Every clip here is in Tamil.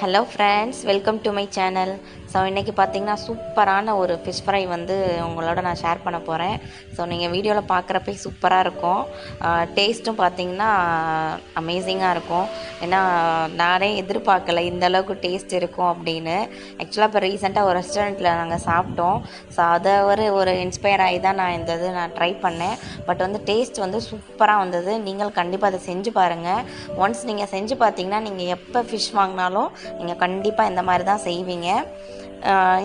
Hello friends, welcome to my channel. So இன்றைக்கி பார்த்தீங்கன்னா சூப்பரான ஒரு ஃபிஷ் ஃப்ரை வந்து உங்களோட நான் ஷேர் பண்ண போகிறேன். ஸோ நீங்கள் வீடியோவில் பார்க்குறப்பே சூப்பராக இருக்கும். டேஸ்ட்டும் பார்த்தீங்கன்னா அமேசிங்காக இருக்கும். ஏன்னா நானே எதிர்பார்க்கல இந்த அளவுக்கு டேஸ்ட் இருக்கும் அப்படின்னு. ஆக்சுவலாக இப்போ ரீசெண்டாக ஒரு ரெஸ்டாரண்ட்டில் நாங்கள் சாப்பிட்டோம். ஸோ அதை ஒரு இன்ஸ்பயர் ஆகி தான் நான் இந்த இது நான் ட்ரை பண்ணேன். பட் வந்து டேஸ்ட் வந்து சூப்பராக வந்தது. நீங்கள் கண்டிப்பாக அதை செஞ்சு பாருங்கள். ஒன்ஸ் நீங்கள் செஞ்சு பார்த்தீங்கன்னா நீங்கள் எப்போ ஃபிஷ் வாங்கினாலும் நீங்கள் கண்டிப்பாக இந்த மாதிரி தான் செய்வீங்க.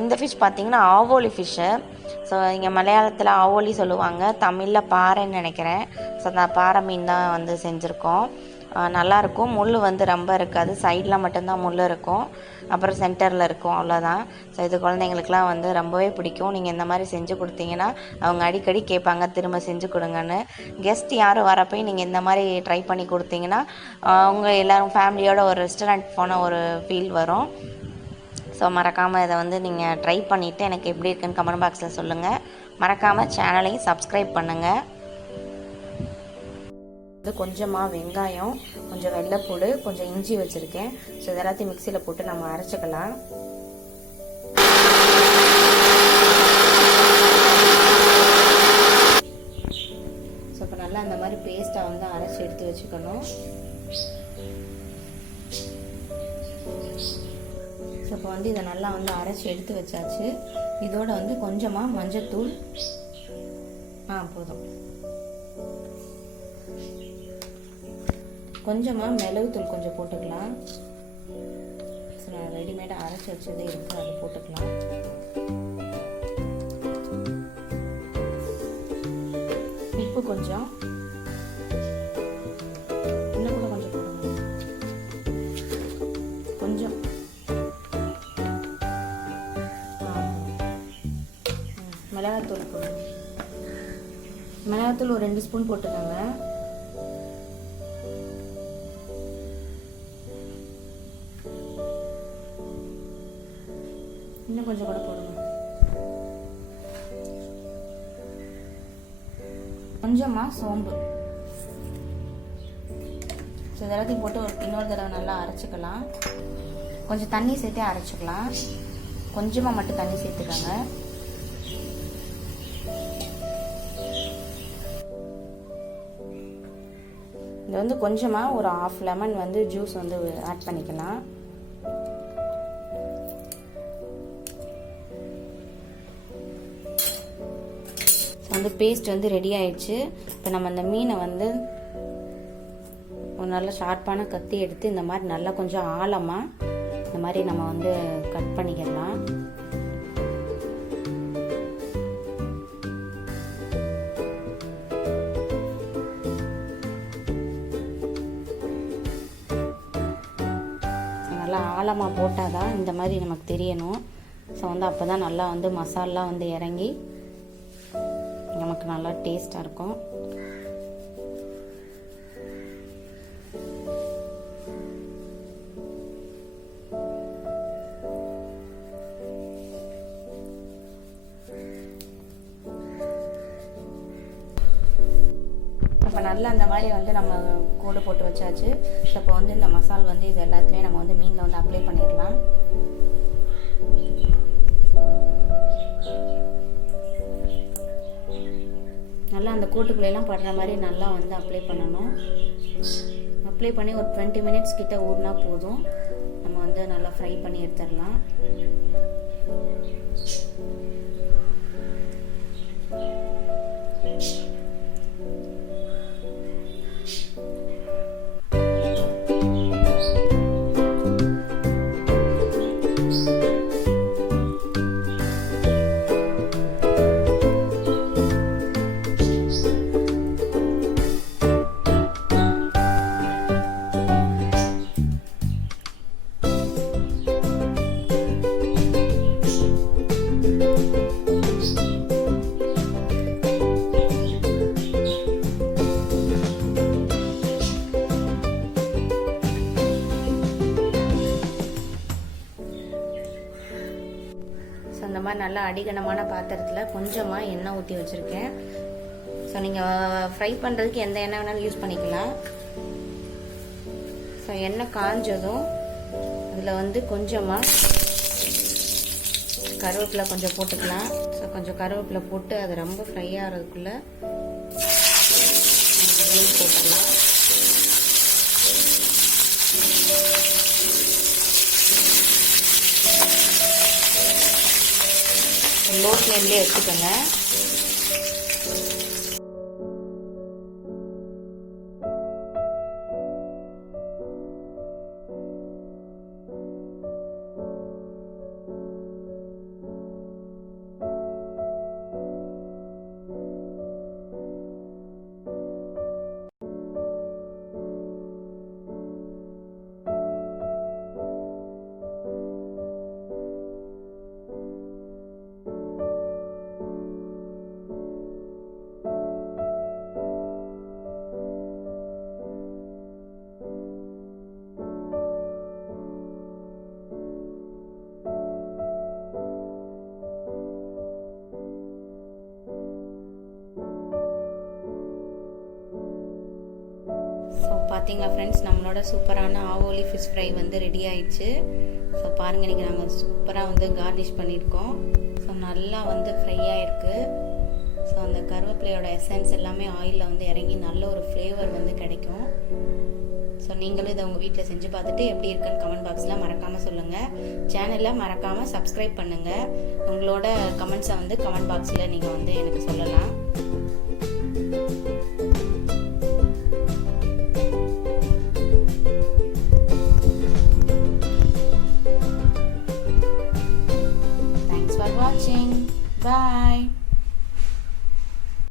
இந்த ஃபிஷ் பார்த்திங்கன்னா ஆவோலி ஃபிஷ்ஷு. ஸோ இங்கே மலையாளத்தில் ஆவோலி சொல்லுவாங்க, தமிழில் பாறைன்னு நினைக்கிறேன். ஸோ அந்த பாறை மீன் தான் வந்து செஞ்சுருக்கோம். நல்லாயிருக்கும். முள் வந்து ரொம்ப இருக்காது, சைடில் மட்டும்தான் முள் இருக்கும், அப்புறம் சென்டரில் இருக்கும், அவ்வளோதான். ஸோ இது குழந்தைங்களுக்குலாம் வந்து ரொம்பவே பிடிக்கும். நீங்கள் இந்த மாதிரி செஞ்சு கொடுத்தீங்கன்னா அவங்க அடிக்கடி கேட்பாங்க திரும்ப செஞ்சு கொடுங்கன்னு. கெஸ்ட் யாரும் வரப்போ நீங்கள் இந்த மாதிரி ட்ரை பண்ணி கொடுத்தீங்கன்னா அவங்க எல்லோரும் ஃபேமிலியோட ஒரு ரெஸ்டாரண்ட் போன ஒரு ஃபீல் வரும். ஸோ மறக்காமல் இதை வந்து நீங்கள் ட்ரை பண்ணிவிட்டு எனக்கு எப்படி இருக்குன்னு கமெண்ட் பாக்ஸில் சொல்லுங்கள். மறக்காமல் சேனலையும் சப்ஸ்கிரைப் பண்ணுங்கள். இது கொஞ்சமாக வெங்காயம், கொஞ்சம் வெள்ளைப்பூடு, கொஞ்சம் இஞ்சி வச்சுருக்கேன். ஸோ இது எல்லாத்தையும் மிக்சியில் போட்டு நம்ம அரைச்சிக்கலாம். ஸோ இப்போ நல்லா இந்த மாதிரி பேஸ்ட்டாக வந்து அரைச்சி எடுத்து வச்சுக்கணும். ஸோ இப்போ வந்து இதை நல்லா வந்து அரைச்சி எடுத்து வச்சாச்சு. இதோட வந்து கொஞ்சமாக மஞ்சத்தூள் போதும், கொஞ்சமாக மிளகுத்தூள் கொஞ்சம் போட்டுக்கலாம். ஸோ நான் ரெடிமேடாக அரைச்சி வச்சதே இருக்குது, அதை போட்டுக்கலாம். உப்பு கொஞ்சம், இன்னும் கூட கொஞ்சம் போடுங்க, கொஞ்சம் மிளகாத்தூள் போடுங்க. மிளகாத்தூள் ஒரு 2 ஸ்பூன் போட்டுக்கோங்க. இன்னும் கொஞ்சம் கூட போடுங்க. கொஞ்சமாக சோம்பு. ஸோ இதெல்லாத்தையும் போட்டு இன்னொரு தடவை நல்லா அரைச்சிக்கலாம். கொஞ்சம் தண்ணி சேர்த்தே அரைச்சிக்கலாம். கொஞ்சமாக மட்டும் தண்ணி சேர்த்துக்கோங்க. இது வந்து கொஞ்சமாக ஒரு 1/2 லெமன் வந்து ஜூஸ் வந்து ஆட் பண்ணிக்கலாம். வந்து பேஸ்ட் வந்து ரெடி ஆயிடுச்சு. இப்போ நம்ம அந்த மீனை வந்து ஒரு நல்ல ஷார்ப்பான கத்தி எடுத்து இந்த மாதிரி நல்லா கொஞ்சம் ஆழமாக இந்த மாதிரி நம்ம வந்து கட் பண்ணிக்கலாம். நல்லா ஆழமாக போட்டால் தான் இந்த மாதிரி நமக்கு தெரியணும். ஸோ வந்து அப்போ தான் நல்லா வந்து மசாலா வந்து இறங்கி நமக்கு நல்லா டேஸ்டாக இருக்கும். இப்போ நல்லா அந்த மாதிரி வந்து நம்ம கோடு போட்டு வச்சாச்சு. ஸோ இப்போ வந்து இந்த மசால் வந்து இது எல்லாத்துலேயும் நம்ம வந்து மீனில் வந்து அப்ளை பண்ணிடலாம். நல்லா அந்த கூட்டுக்குள்ளெல்லாம் படுற மாதிரி நல்லா வந்து அப்ளை பண்ணணும். அப்ளை பண்ணி ஒரு 20 மினிட்ஸ் கிட்ட ஊறினா போதும். நம்ம வந்து நல்லா ஃப்ரை பண்ணி எடுத்துடலாம். இந்த மாதிரி நல்லா அடிகனமான பாத்திரத்தில் கொஞ்சமாக எண்ணெய் ஊற்றி வச்சுருக்கேன். ஸோ நீங்கள் ஃப்ரை பண்ணுறதுக்கு எந்த எண்ணெய் வேணாலும் யூஸ் பண்ணிக்கலாம். ஸோ எண்ணெய் காஞ்சதும் இதில் வந்து கொஞ்சமாக கருவேப்பிலை கொஞ்சம் போட்டுக்கலாம். ஸோ கொஞ்சம் கருவேப்பிலை போட்டு அது ரொம்ப ஃப்ரை ஆகிறதுக்குள்ளே மீன் போட்டுடலாம். லோ ஃப்ளேம்லேயே வச்சுக்கோங்க. ஸோ பார்த்தீங்களா ஃப்ரெண்ட்ஸ், நம்மளோட சூப்பரான ஆவோலி ஃபிஷ் ஃப்ரை வந்து ரெடி ஆயிடுச்சு. ஸோ பாருங்கள், இன்றைக்கி நாங்கள் சூப்பராக வந்து கார்னிஷ் பண்ணியிருக்கோம். ஸோ நல்லா வந்து ஃப்ரை ஆகிருக்கு. ஸோ அந்த கருவேப்பிலையோட எசன்ஸ் எல்லாமே ஆயிலில் வந்து இறங்கி நல்ல ஒரு ஃப்ளேவர் வந்து கிடைக்கும். ஸோ நீங்களும் இதை உங்கள் வீட்டில் செஞ்சு பார்த்துட்டு எப்படி இருக்குன்னு கமெண்ட் பாக்ஸில் மறக்காமல் சொல்லுங்கள். சேனலை மறக்காமல் சப்ஸ்கிரைப் பண்ணுங்கள். உங்களோட கமெண்ட்ஸை வந்து கமெண்ட் பாக்ஸில் நீங்கள் வந்து எனக்கு சொல்லலாம்.